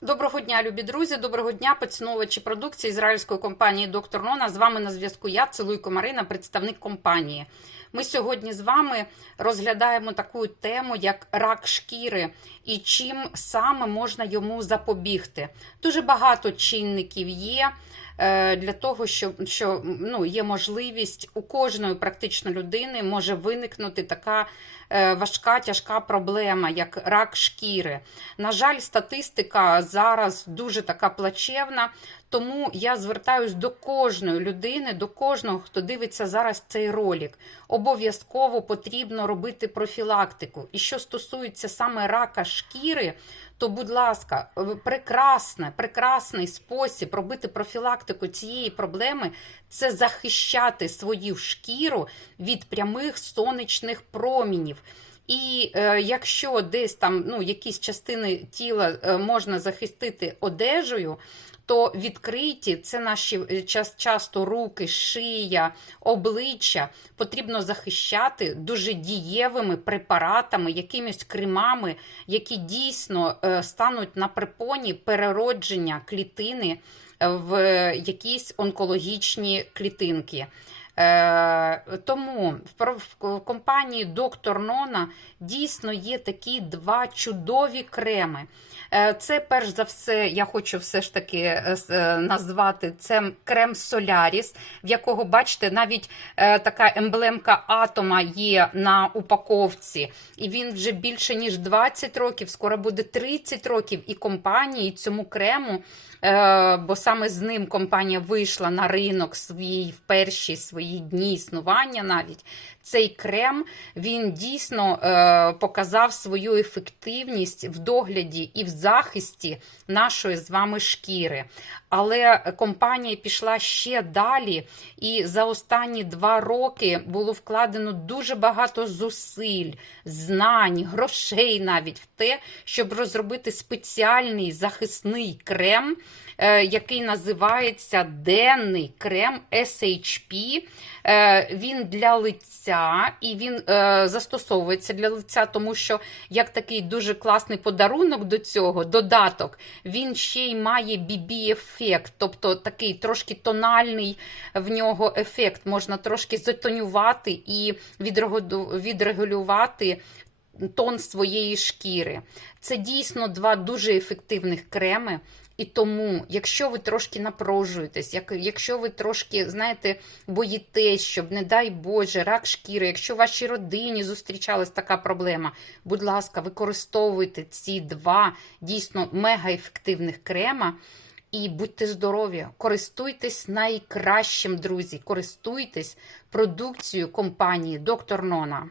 Доброго дня, любі друзі. Доброго дня, поціновувачі продукції ізраїльської компанії Доктор Нона. З вами на зв'язку я, Целуйко Марина, представник компанії. Ми сьогодні з вами розглядаємо таку тему, як рак шкіри і чим саме можна йому запобігти. Дуже багато чинників є. е, Для того, що, що ну, є можливість у кожної практично людини може виникнути така е, важка, тяжка проблема, як рак шкіри. На жаль, статистика зараз дуже така плачевна, тому я звертаюсь до кожної людини, до кожного, хто дивиться зараз цей ролик. Обов'язково потрібно робити профілактику. І що стосується саме рака шкіри, то, будь ласка, е, прекрасне, прекрасний спосіб робити профілактику цієї проблеми це захищати свою шкіру від прямих сонячних промінів. І е, якщо десь там ну, якісь частини тіла е, можна захистити одежею, то відкриті це наші е, час, часто руки, шия, обличчя потрібно захищати дуже дієвими препаратами, якимись кремами, які дійсно е, стануть на припоні переродження клітини в якісь онкологічні клітинки. Е, тому в, компанії Доктор Нона дійсно є такі два чудові креми. Е, Це перш за все, я хочу все ж таки е, назвати це крем Соляріс, в якого, бачите, навіть така емблемка атома є на упаковці, і він вже більше ніж 20 років, скоро буде 30 років і компанії цьому крему. Бо саме з ним компанія вийшла на ринок свій в перші свої дні існування навіть. Цей крем він дійсно е, показав свою ефективність в догляді і в захисті нашої з вами шкіри. Але компанія пішла ще далі, і за останні два роки було вкладено дуже багато зусиль, знань, грошей навіть в те, щоб розробити спеціальний захисний крем, е, який називається денний крем SHP. Е, Він для лиця і він е, застосовується для лиця, тому що як такий дуже класний подарунок до цього, додаток, він ще й має BB-ефект, тобто такий трошки тональний в нього ефект. Можна трошки затонювати і відрегулювати тон своєї шкіри. Це дійсно два дуже ефективних креми. І тому, якщо ви трошки напружуєтесь, як, якщо ви трошки, знаєте, боїтесь, щоб, не дай Боже, рак шкіри, якщо в вашій родині зустрічалась така проблема, будь ласка, використовуйте ці два дійсно мегаефективних крема. І будьте здорові, користуйтесь найкращим, друзі, користуйтесь продукцією компанії Доктор Нона.